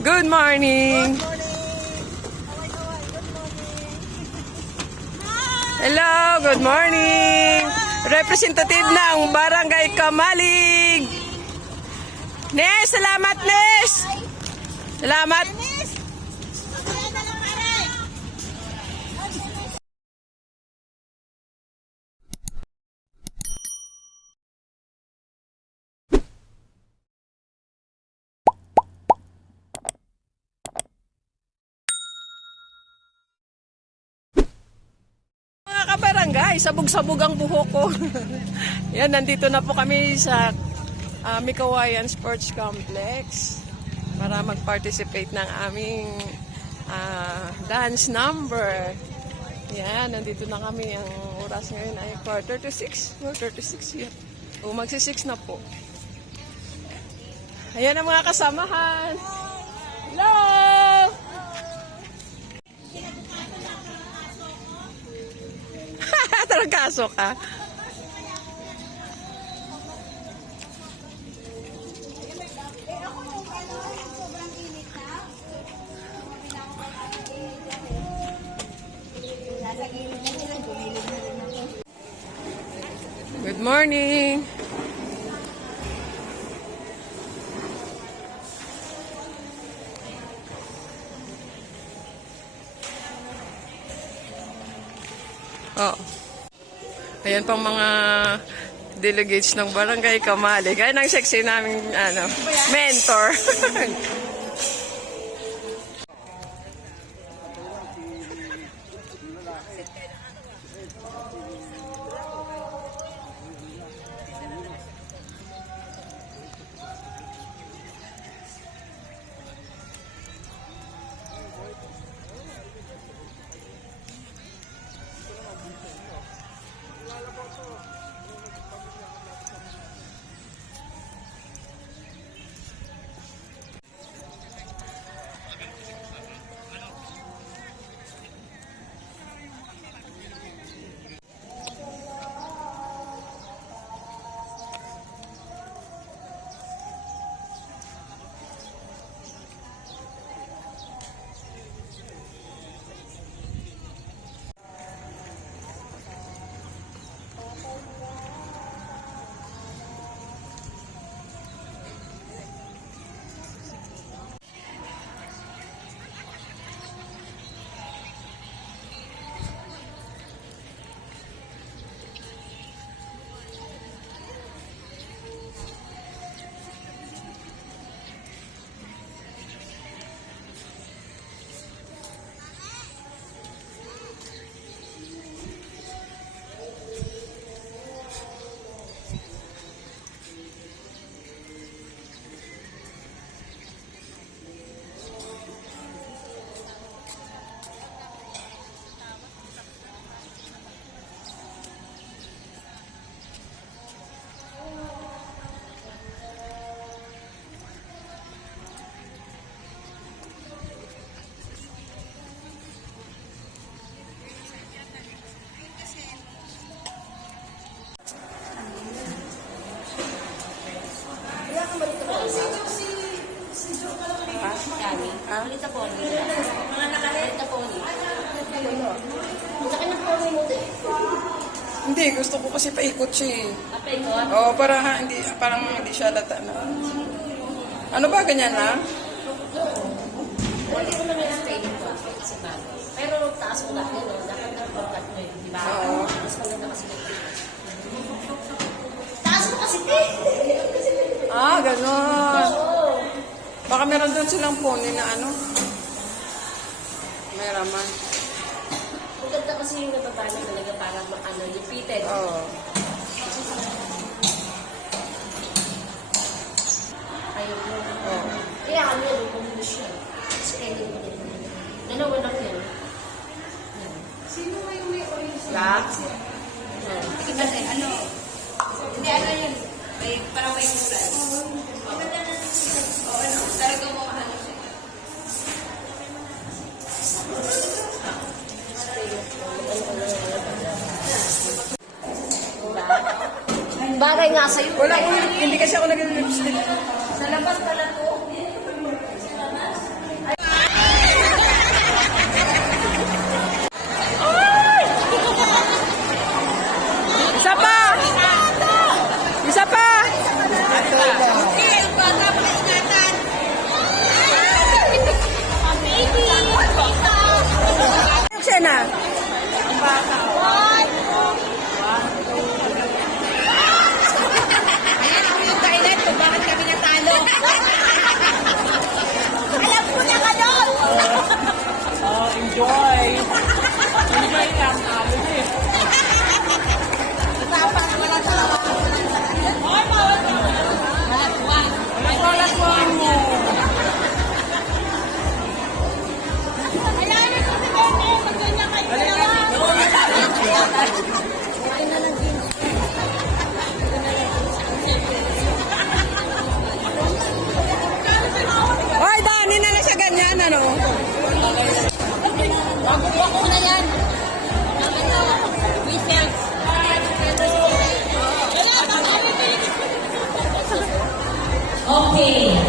Good morning. Hello, good morning. Representative ng Barangay Kamalig. Nes, salamat Nes. Salamat. Kabarangay, sabog-sabog ang buhok ko. Yan, nandito na po kami sa Mikawayan Sports Complex para mag-participate ng aming dance number. Yan, nandito na kami. Ang oras ngayon ay 5:36. No, 36 yan. O, magsi-6 na po. Ayan ang mga kasamahan. Hello! Tarangkaso ka. Good morning. Oh. Ayan pang mga delegates ng Barangay Kamalig. Ayan ang sexy naming mentor. Malita po ni. Mga nakalita po ni. Sa kanyang po mo din. Hindi, gusto ko kasi paikot siya eh. Paikot? Oo, parang hindi siya lata na. Ano ba, ganyan na? Hindi ko naman yung training ko. Pero taas ko lang yun. Dapat na pagkat mo yun. Diba? Oo. Mas maganda kasi. Taas mo kasi. Ganon. Oo. Baka meron doon silang pony na may raman. Ang ganda kasi yung nababala talaga parang repeated. Oo. Ayun mo. Oo. Kaya kami yan, kumulos yun. Kasi kaya din mo din. Dalawa lang yun. Sino may orange? Lahat? Kasi ano? Hindi, ano yun? Parang may kulay. Talaga mo ano siya. Bagay nga sa'yo. Wala ko, hindi kasi ako nag-lipstick. Sa labas pala to. Alam ko na ka doon! Enjoy! Enjoy lang namin eh. Tapos wala sa Malaswan mo! Alam na si Berne, magganyan kayo na lang. Hoy, Dani na lang siya ganyan, ano? Wag ko na yan. Weekend. Okay.